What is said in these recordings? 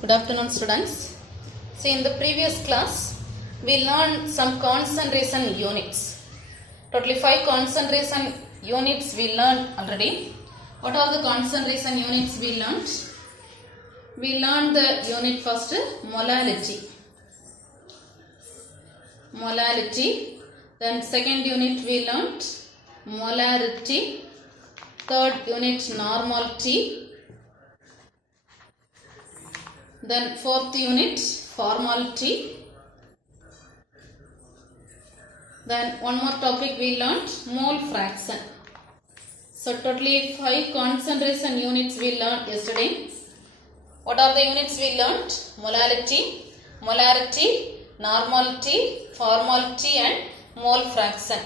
Good afternoon, students. So, in the previous class, we learned some concentration units. Totally 5 concentration units we learned already. What are the concentration units we learned? We learned the unit first, molality. Molality. Then second unit we learned molarity. Third unit normality. Then fourth unit formality. Then one more topic we learned, mole fraction. So totally 5 concentration units we learned yesterday. What are the units we learned? Molality, molarity, normality, formality and mole fraction.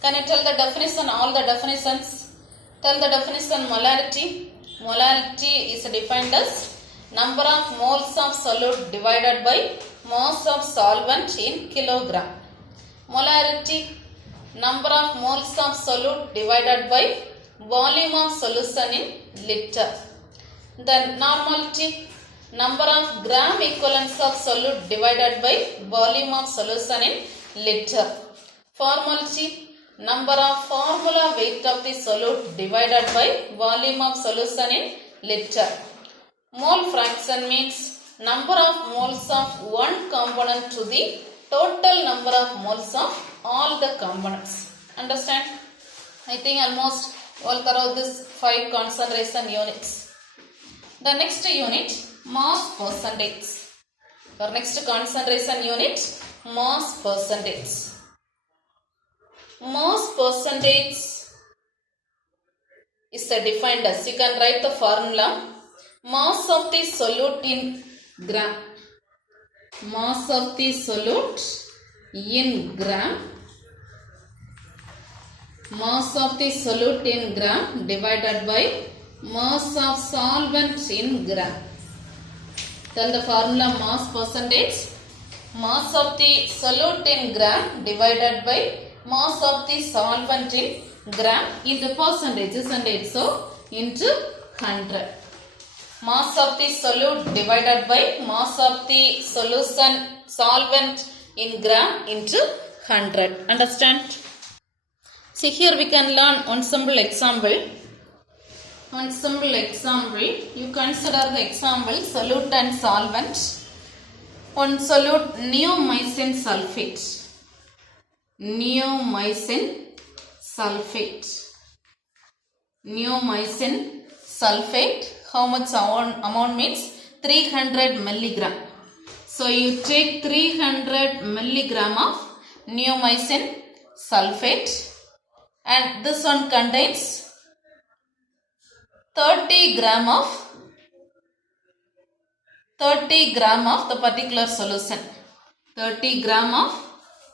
Can you tell the definition, all the definitions? Tell the definition molarity. Molarity is defined as number of moles of solute divided by mass of solvent in kilogram. Molarity, number of moles of solute divided by volume of solution in liter. Then normality, number of gram equivalents of solute divided by volume of solution in liter. Formality, number of formula weight of the solute divided by volume of solution in liter. Mole fraction means number of moles of one component to the total number of moles of all the components. Understand? I think almost all through this 5 concentration units. The next unit, mass percentage. Our next concentration unit, mass percentage. Mass percentage is defined as, you can write the formula, mass of the solute in gram. Mass of the solute in gram. Mass of the solute in gram divided by mass of solvent in gram. Tell the formula, mass percentage. Mass of the solute in gram divided by mass of the solvent in gram into percentage, isn't it? So into 100. Mass of the solute divided by mass of the solution solvent in gram into 100. Understand? See, here we can learn one simple example. One simple example. You consider the example solute and solvent. One solute neomycin sulfate. Neomycin sulfate. Neomycin sulfate. How much amount means 300 milligram. So you take 300 milligram of neomycin sulfate and this one contains 30 gram of the particular solution. 30 gram of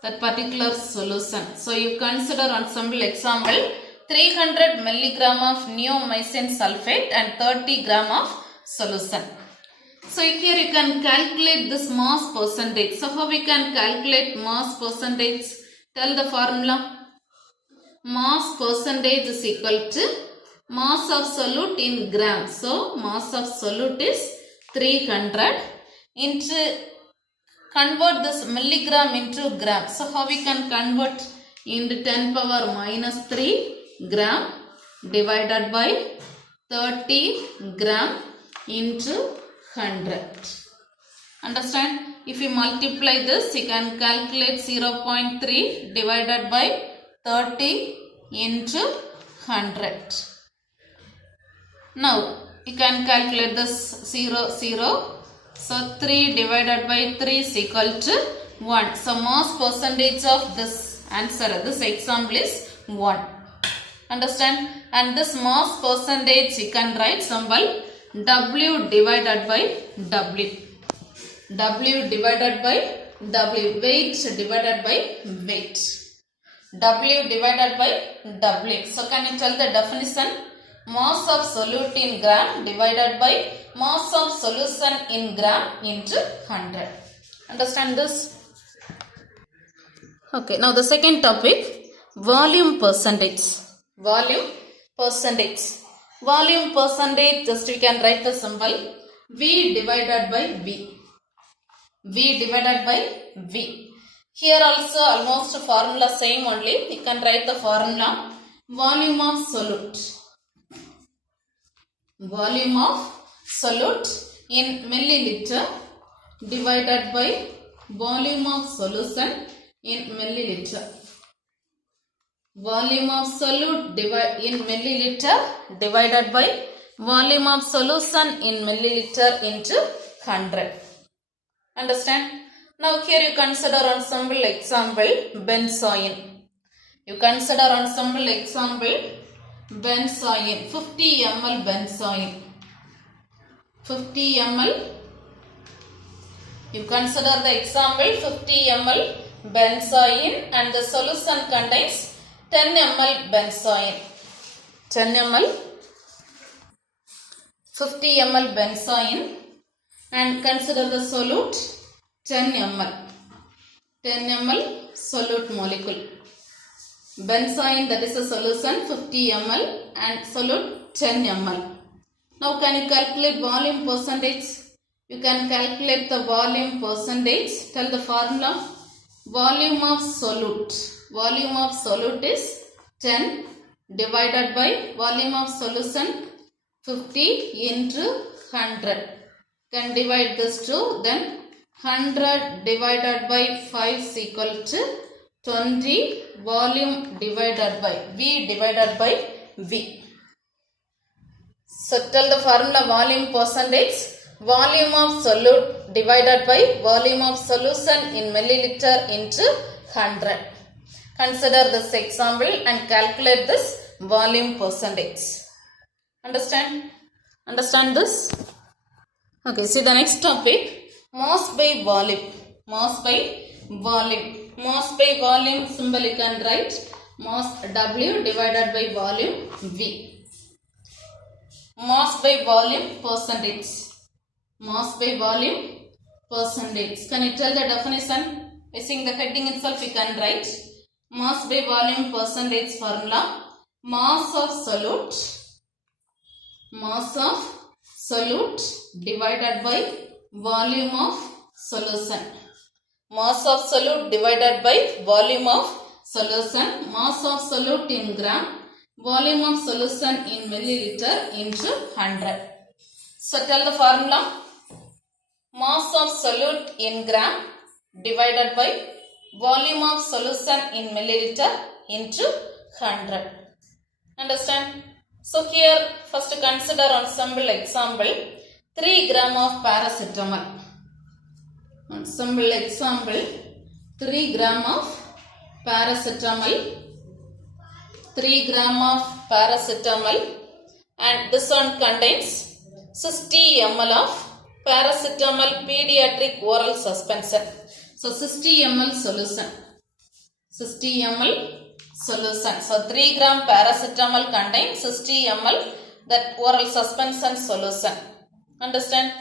that particular solution. So you consider on simple example 300 milligram of neomycin sulfate and 30 gram of solution. So here you can calculate this mass percentage. So how we can calculate mass percentage? Tell the formula. Mass percentage is equal to mass of solute in gram. So mass of solute is 300 into, convert this milligram into gram. So how we can convert? Into 10 power minus 3 gram divided by 30 gram into 100. Understand? If you multiply this, you can calculate 0.3 divided by 30 into 100. Now, you can calculate this 0, 0. So, 3 divided by 3 is equal to 1. So, mass percentage of this answer, this example is 1. Understand? And this mass percentage you can write symbol W divided by W. W divided by W. Weight divided by weight. W divided by W. So can you tell the definition? Mass of solute in gram divided by mass of solution in gram into 100. Understand this? Okay, now the second topic, volume percentage. Volume percentage. Volume percentage, just we can write the symbol V divided by V. V divided by V. Here also almost formula same only. You can write the formula. Volume of solute. Volume of solute in milliliter divided by volume of solution in milliliter. Volume of solute in milliliter divided by volume of solution in milliliter into 100. Understand? Now here you consider on simple example benzoin. You consider on simple example benzoin. 50 ml benzoin. 50 ml. You consider the example 50 ml benzoin and the solution contains 10 ml benzoin. 10 ml. 50 ml benzoin and consider the solute 10 ml. 10 ml solute molecule. Benzoin, that is a solution 50 ml and solute 10 ml. Now can you calculate volume percentage? You can calculate the volume percentage. Tell the formula. Volume of solute. Volume of solute is 10 divided by volume of solution 50 into 100. Can divide this to, then 100 divided by 5 is equal to 20. Volume divided by V divided by V. So tell the formula volume percentage. Volume of solute divided by volume of solution in milliliter into 100. Consider this example and calculate this volume percentage. Understand? Understand this? Okay, see the next topic. Mass by volume. Mass by volume. Mass by volume symbol you can write. Mass W divided by volume V. Mass by volume percentage. Mass by volume percentage. Can you tell the definition? Using the heading itself you can write. Mass by volume percentage formula. Mass of solute. Mass of solute divided by volume of solution. Mass of solute divided by volume of solution. Mass of solute in gram. Volume of solution in milliliter into 100. So tell the formula. Mass of solute in gram divided by volume of solution in milliliter into 100. Understand? So here first consider on simple example 3 gram of paracetamol. On simple example 3 gram of paracetamol. 3 gram of paracetamol and this one contains 60 ml of paracetamol pediatric oral suspension. So 60 ml solution. 60 ml solution. So 3 gram paracetamol contains 60 ml that oral suspension solution. Understand?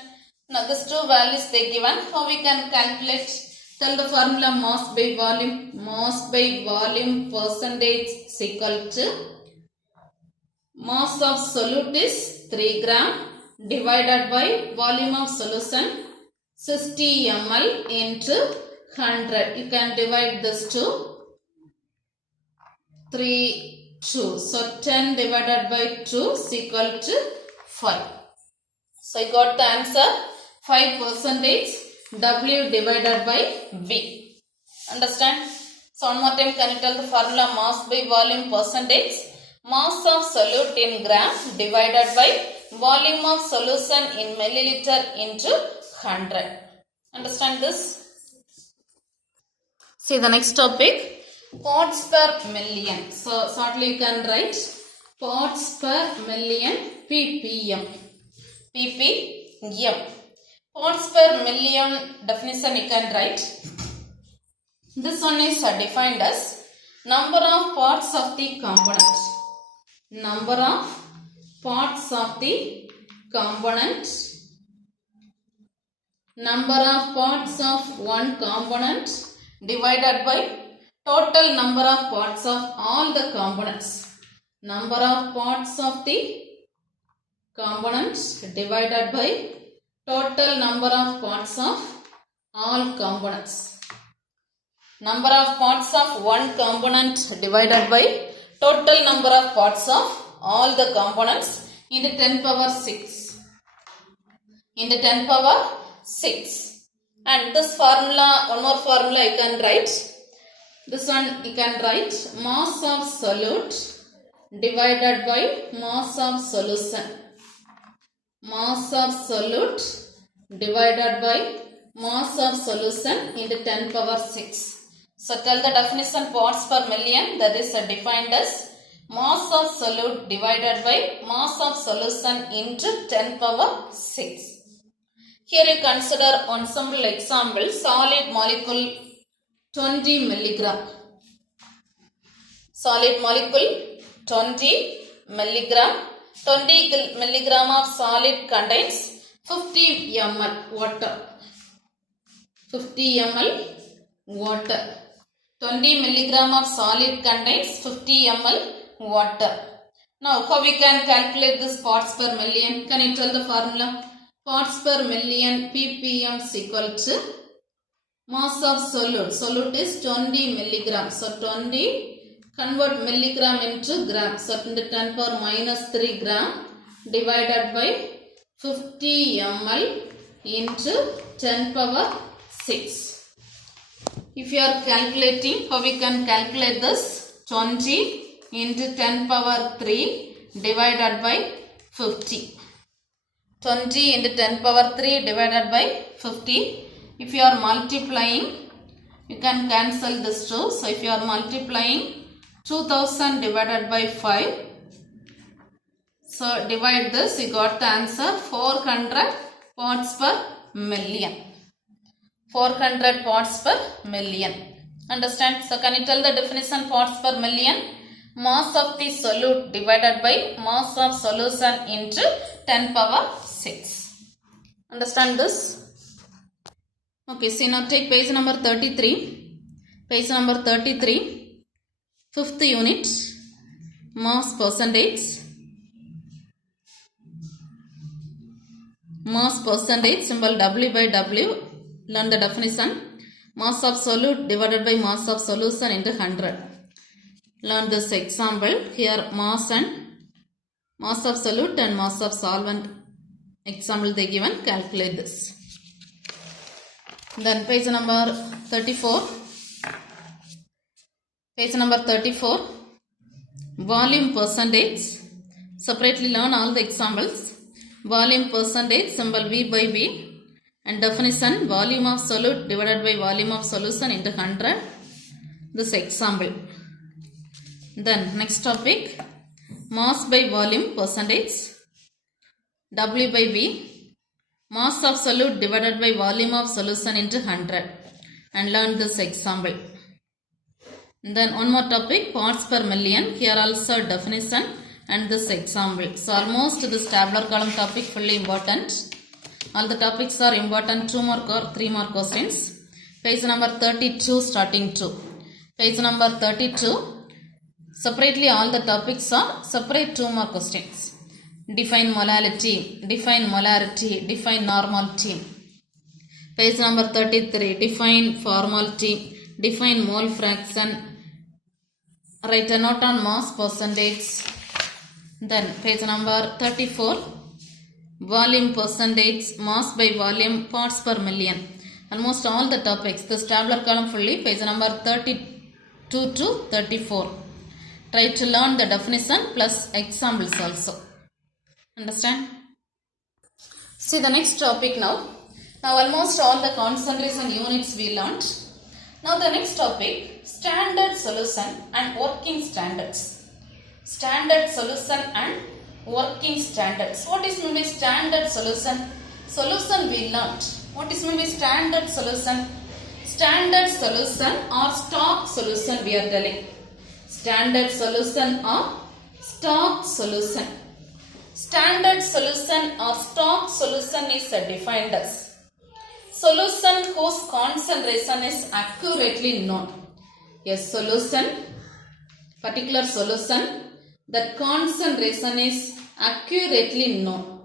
Now these two values they given. How we can calculate? Tell the formula mass by volume. Mass by volume percentage is equal to mass of solute is 3 gram divided by volume of solution 60 ml into 100. You can divide this to 3, 2. So 10 divided by 2 is equal to 5. So you got the answer 5% W divided by V. Understand? So one more time can you tell the formula mass by volume percentage. Mass of solute in gram divided by volume of solution in milliliter into 100. Understand this? See the next topic. Parts per million. So shortly you can write parts per million ppm. ppm. Parts per million definition you can write. This one is defined as number of parts of the component. Number of parts of the component. Number of parts of one component divided by total number of parts of all the components. Number of parts of the components divided by total number of parts of all components. Number of parts of one component divided by total number of parts of all the components into 10 power 6. Into 10 power 6. And this formula, one more formula you can write. This one you can write mass of solute divided by mass of solution. Mass of solute divided by mass of solution into 10 power 6. So tell the definition parts per million, that is defined as mass of solute divided by mass of solution into 10 power 6. Here you consider one simple example, solid molecule 20 milligram. Solid molecule 20 milligram. 20 milligram of solid contains 50 ml water. 50 ml water. 20 milligram of solid contains 50 ml water. Now, how we can calculate this parts per million? Can you tell the formula? Parts per million ppm is equal to mass of solute. Solute is 20 milligram. So, 20 convert milligram into gram. So, into 10 power minus 3 gram divided by 50 ml into 10 power 6. If you are calculating, how we can calculate this? 20 into 10 power 3 divided by 50. 20 into 10 power 3 divided by 50. If you are multiplying, you can cancel this 2. So, if you are multiplying 2000 divided by 5. So, divide this, you got the answer 400 parts per million. 400 parts per million. Understand? So, can you tell the definition parts per million? Mass of the solute divided by mass of solution into 10 power 6. Understand this? Okay, see now take page number 33. Page number 33. Fifth unit. Mass percentage. Mass percentage, symbol W by W. Learn the definition. Mass of solute divided by mass of solution into 100. Learn this example. Here mass of solute and mass of solvent example they given. Calculate this. Then page number 34. Page number 34. Volume percentage. Separately learn all the examples. Volume percentage, symbol V by V. And definition, volume of solute divided by volume of solution into 100. This example. Then next topic, mass by volume percentage. W by V. Mass of solute divided by volume of solution into 100. And learn this example. Then one more topic, parts per million. Here also definition and this example. So almost this tabular column topic fully important. All the topics are important, 2 mark or 3 mark questions. Page number 32 starting 2. Page number 32. Separately all the topics are separate 2 mark questions. Define molality, define molarity, define normality. Page number 33. Define formality, define mole fraction. Write a note on mass percentage. Then page number 34. Volume percentage, mass by volume, parts per million. Almost all the topics. This tabular column fully, page number 32 to 34. Try to learn the definition plus examples also. Understand? See the next topic now. Now almost all the concentration units we learnt. Now the next topic, standard solution and working standards. Standard solution and working standards. What is meant by standard solution? Solution we learnt. What is meant by standard solution? Standard solution or stock solution we are telling. Standard solution or stock solution. Standard solution or stock solution is defined as solution whose concentration is accurately known. A solution, particular solution, that concentration is accurately known.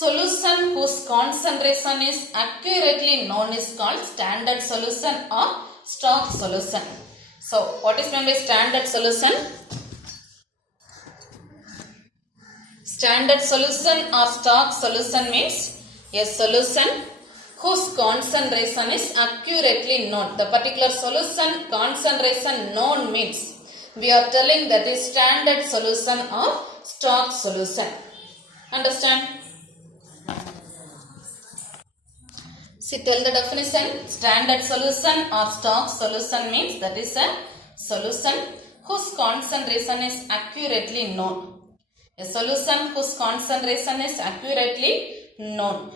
solution whose concentration is accurately known is called standard solution or stock solution. So what is meant by standard solution? Standard solution or stock solution means a solution whose concentration is accurately known. The particular solution concentration known means we are telling that is standard solution or stock solution. Understand? See, tell the definition. Standard solution or stock solution means that is a solution whose concentration is accurately known. A solution whose concentration is accurately known.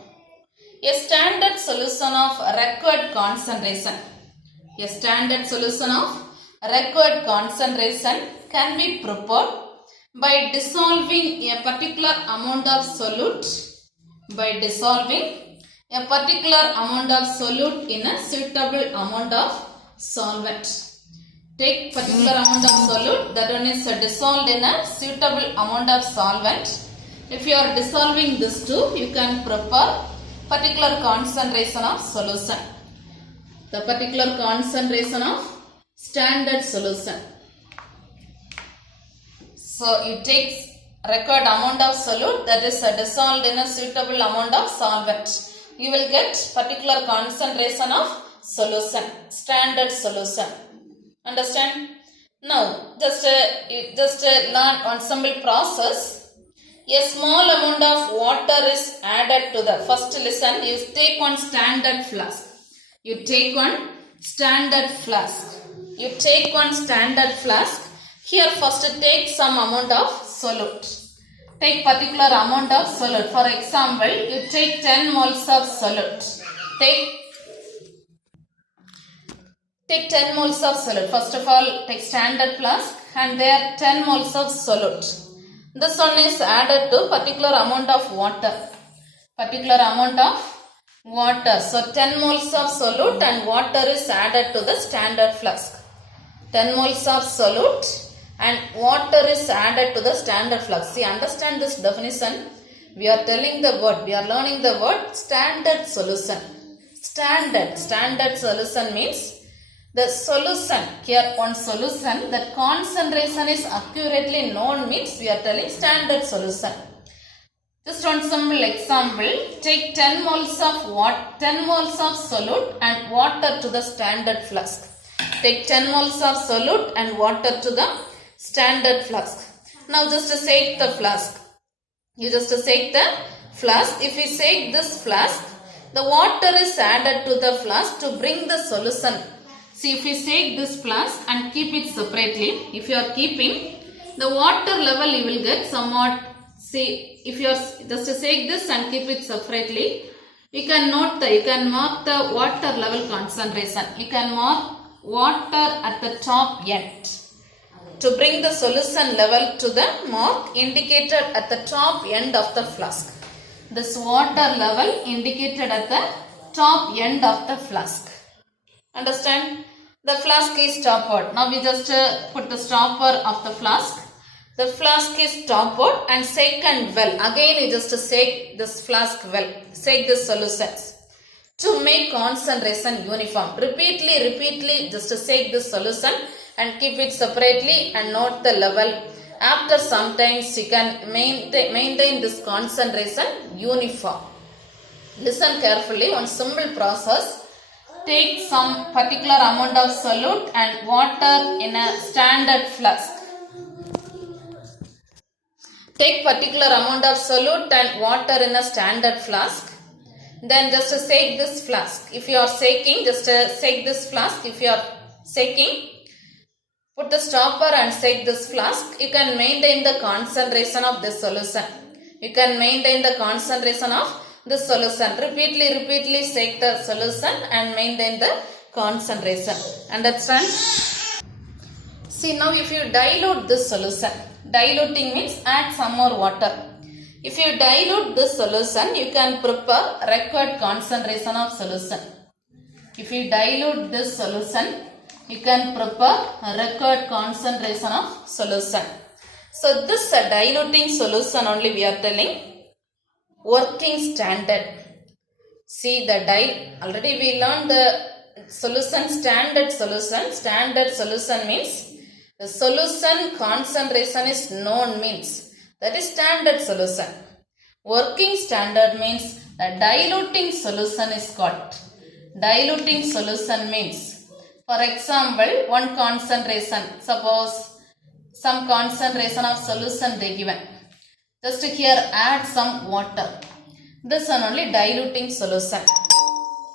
A standard solution of required concentration. A standard solution of required concentration can be prepared by dissolving a particular amount of solute. By dissolving a particular amount of solute in a suitable amount of solvent. Take particular amount of solute, that one is dissolved in a suitable amount of solvent. If you are dissolving this too, you can prepare particular concentration of solution. The particular concentration of standard solution. So you take required amount of solute, that is dissolved in a suitable amount of solvent. You will get particular concentration of solution, standard solution. Understand? Now just learn one simple process. A small amount of water is added to the, first listen, you take one standard flask. You take one standard flask. You take one standard flask. Here first take some amount of solute. Take particular amount of solute. For example, you take 10 moles of solute. Take 10 moles of solute. First of all, take standard flask and there 10 moles of solute. This one is added to particular amount of water. Particular amount of water. So 10 moles of solute and water is added to the standard flask. 10 moles of solute and water is added to the standard flask. See, understand this definition. We are telling the word, we are learning the word standard solution. Standard solution means the solution, here one solution, the concentration is accurately known means we are telling standard solution. Just one simple example, take 10 moles of solute and water to the standard flask. Take 10 moles of solute and water to the standard flask. Now just shake the flask. You just shake the flask. If you shake this flask, the water is added to the flask to bring the solution. See, if you shake this flask and keep it separately, if you are keeping, the water level you will get somewhat. See, if you are just to shake this and keep it separately, you can mark the water level concentration. You can mark water at the top end to bring the solution level to the mark indicated at the top end of the flask. This water level indicated at the top end of the flask. Understand? The flask is stoppered. Now we just put the stopper of the flask. The flask is stoppered and shaken well. Again you just shake this flask well. Shake the solutions to make concentration uniform. Repeatedly just shake the solution and keep it separately and note the level. After some times you can maintain this concentration uniform. Listen carefully, one simple process. Take some particular amount of solute and water in a standard flask. Take particular amount of solute and water in a standard flask. Then just shake this flask. If you are shaking, just shake this flask. If you are shaking, put the stopper and shake this flask. You can maintain the concentration of this solution. You can maintain the concentration of this solution. Repeatedly shake the solution and maintain the concentration. Understand? See, now if you dilute this solution, diluting means add some more water. If you dilute this solution, you can prepare required concentration of solution. If you dilute this solution, you can prepare required concentration of solution. So this diluting solution only we are telling working standard. See the already we learned the solution, standard solution. Standard solution means the solution concentration is known, means that is standard solution. Working standard means the diluting solution is called. Diluting solution means, for example, one concentration, suppose some concentration of solution they given. Just here add some water. This one only diluting solution.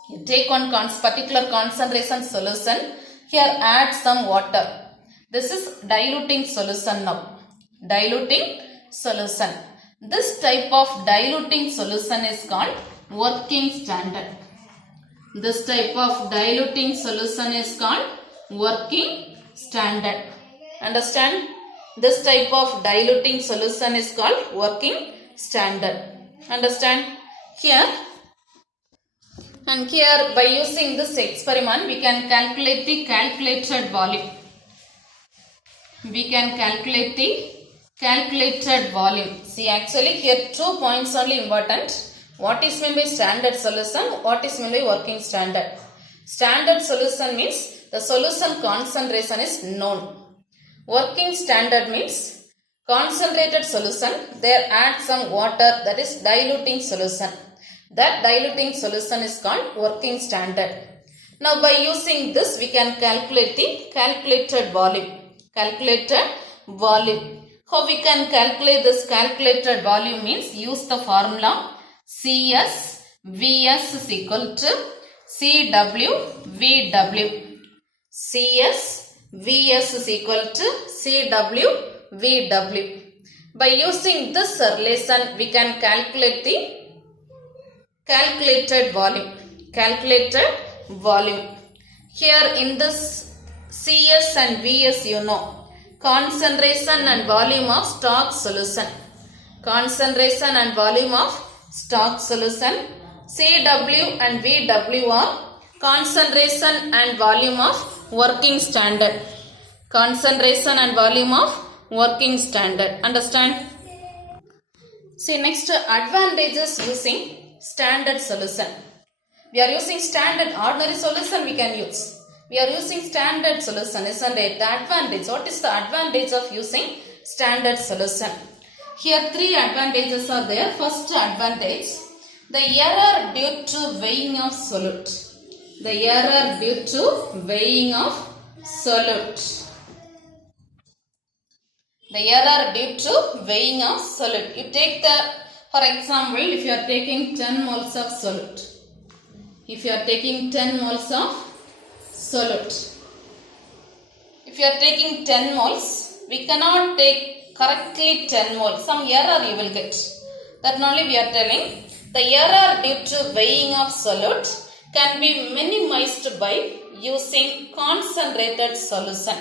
You take one particular concentration solution, here add some water. This is diluting solution now. Diluting solution. This type of diluting solution is called working standard. This type of diluting solution is called working standard. Understand? This type of diluting solution is called working standard. Understand? Here and here, by using this experiment, we can calculate the calculated volume. We can calculate the calculated volume. See, actually here 2 points only important. What is meant by standard solution? What is meant by working standard? Standard solution means the solution concentration is known. Working standard means concentrated solution, there add some water, that is diluting solution. That diluting solution is called working standard. Now by using this we can calculate the calculated volume. Calculated volume. How we can calculate this calculated volume means use the formula CS Vs is equal to Cw Vw. CS Vs is equal to Cw Vw. By using this relation we can calculate the calculated volume. Calculated volume. Here in this CS and Vs you know. Concentration and volume of stock solution. Concentration and volume of stock solution. Cw and Vw are concentration and volume of working standard. Concentration and volume of working standard. Understand? See, next advantages using standard solution. We are using standard ordinary solution we can use. We are using standard solution, isn't it? The advantage. What is the advantage of using standard solution? Here 3 advantages are there. First advantage, the error due to weighing of solute. The error due to weighing of solute. The error due to weighing of solute. You take the, for example, if you are taking 10 moles of solute. If you are taking 10 moles of solute. If you are taking 10 moles, we cannot take correctly 10 moles. Some error you will get. That only we are telling. The error due to weighing of solute can be minimized by using concentrated solution.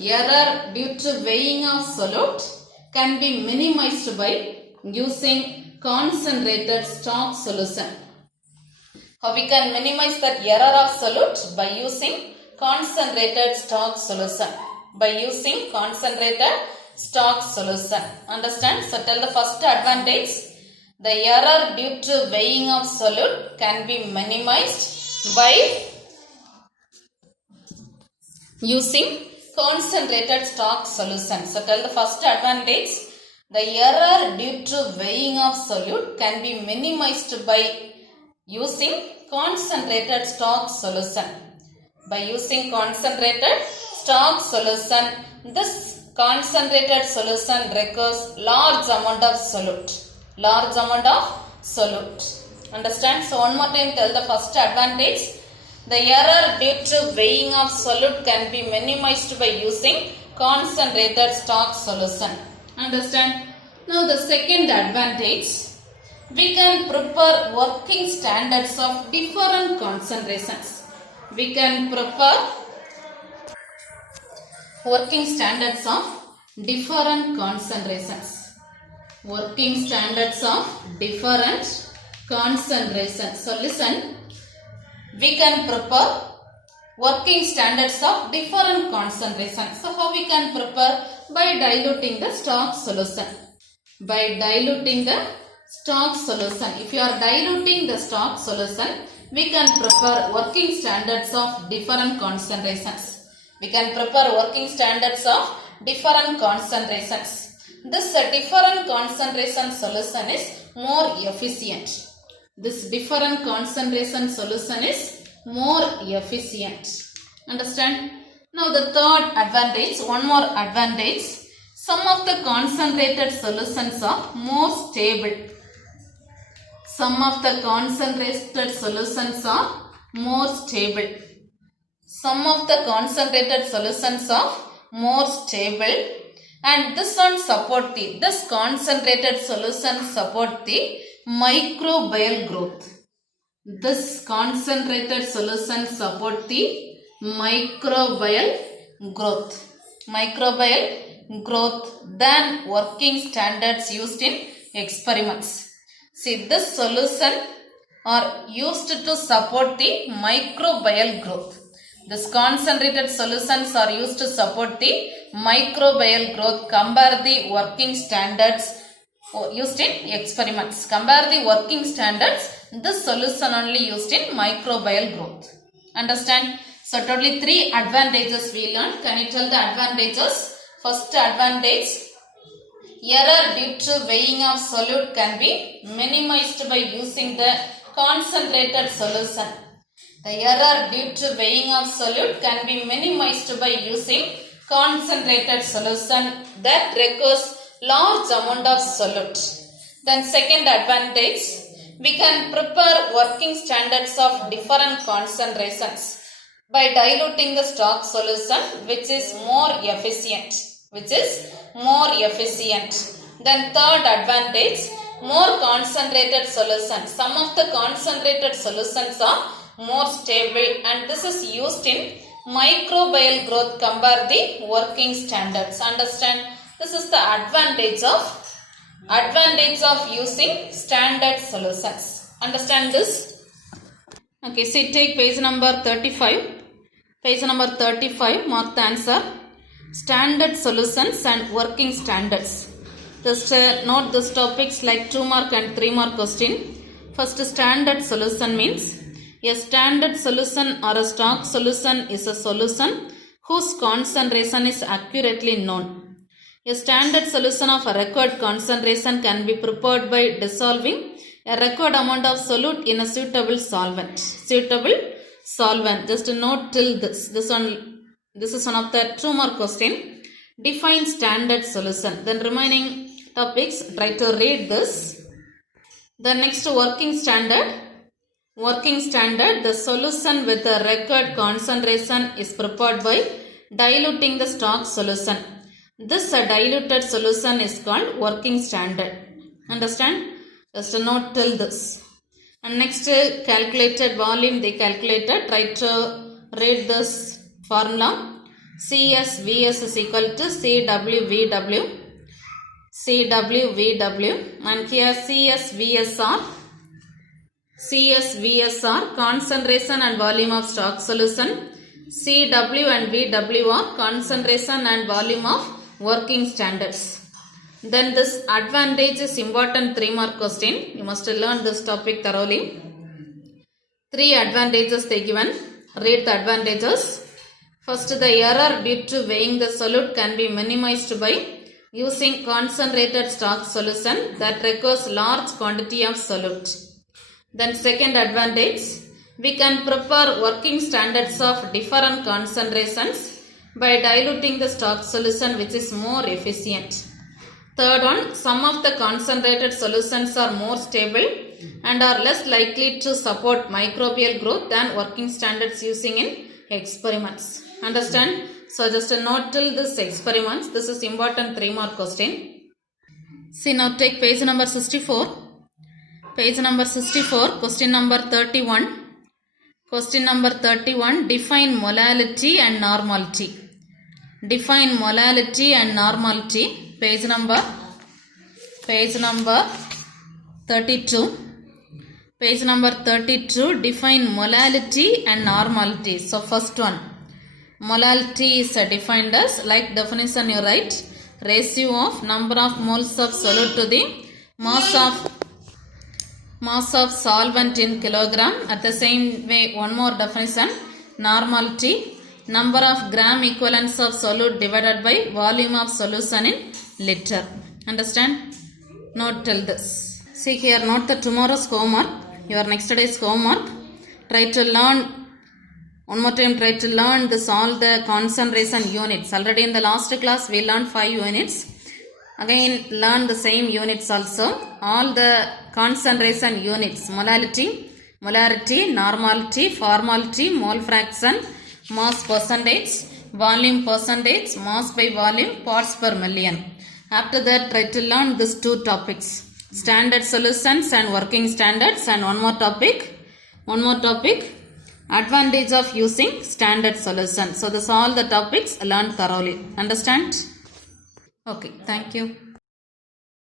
Error due to weighing of solute can be minimized by using concentrated stock solution. How we can minimize that error of solute? By using concentrated stock solution. By using concentrated stock solution. Understand? So tell the first advantage. The error due to weighing of solute can be minimized by using concentrated stock solution. So tell the first advantage. The error due to weighing of solute can be minimized by using concentrated stock solution. By using concentrated stock solution, this concentrated solution requires large amount of solute. Large amount of solute. Understand? So one more time tell the first advantage. The error due to weighing of solute can be minimized by using concentrated stock solution. Understand? Now the second advantage. We can prepare working standards of different concentrations. We can prepare working standards of different concentrations. Working standards of different concentrations. So listen, we can prepare working standards of different concentrations. So how we can prepare? By diluting the stock solution. By diluting the stock solution. If you are diluting the stock solution, we can prepare working standards of different concentrations. We can prepare working standards of different concentrations. This different concentration solution is more efficient. This different concentration solution is more efficient. Understand? Now the third advantage, one more advantage. Some of the concentrated solutions are more stable. Some of the concentrated solutions are more stable. Some of the concentrated solutions are more stable, and this concentrated solution support the microbial growth. This concentrated solution support the microbial growth than working standards used in experiments. See, this solution are used to support the microbial growth. These concentrated solutions are used to support the microbial growth. Compare the working standards used in experiments. Compare the working standards. This solution only used in microbial growth. Understand? So totally 3 advantages we learned. Can you tell the advantages? First advantage, error due to weighing of solute can be minimized by using the concentrated solution. The error due to weighing of solute can be minimized by using concentrated solution that requires large amount of solute. Then second advantage, we can prepare working standards of different concentrations by diluting the stock solution, which is more efficient. Then third advantage, more concentrated solutions. Some of the concentrated solutions are more stable, and this is used in microbial growth. Compare the working standards. Understand? This is the advantage of using standard solutions. Understand this? Okay, see, take page number 35. Page number 35, mark the answer. Standard solutions and working standards. Just note these topics like 2 mark and 3 mark question. First, standard solution means a standard solution or a stock solution is a solution whose concentration is accurately known. A standard solution of a required concentration can be prepared by dissolving a required amount of solute in a suitable solvent. Just note till this. This is one of the 2 mark question. Define standard solution. Then remaining topics, try to read this. The next working standard. The solution with the required concentration is prepared by diluting the stock solution. This diluted solution is called working standard. Understand? Just note till this. And next, calculated volume they calculated. Try to read this formula. CSVS is equal to CWVW. And here CSVS are concentration and volume of stock solution. CW and VW are concentration and volume of working standards. Then this advantage is important 3 mark question. You must learn this topic thoroughly. 3 advantages they given. Read the advantages. First, the error due to weighing the solute can be minimized by using concentrated stock solution that requires large quantity of solute. Then second advantage, we can prepare working standards of different concentrations by diluting the stock solution, which is more efficient. Third one, some of the concentrated solutions are more stable and are less likely to support microbial growth than working standards using in experiments. Understand? So just note till this experiments. This is important 3 mark question. See, now take page number 64. Page number 64, question number 31. Question number 31, define molality and normality. Define molality and normality. Page number 32. Page number 32, define molality and normality. So first one, molality is defined as, like definition you write, ratio of number of moles of solute to the mass of Mass of solvent in kilogram. At the same way, one more definition. Normality. Number of gram equivalents of solute divided by volume of solution in liter. Understand? Note till this. See here, note the tomorrow's homework. Your next day's homework. Try to learn. One more time, try to learn this all the concentration units. Already in the last class, we learned 5 units. Again, learn the same units also. All the concentration units. Molality, normality, formality, mole fraction, mass percentage, volume percentage, mass by volume, parts per million. After that, try to learn these 2 topics. Standard solutions and working standards. And one more topic. Advantage of using standard solution. So, this all the topics learned thoroughly. Understand? Okay, thank you.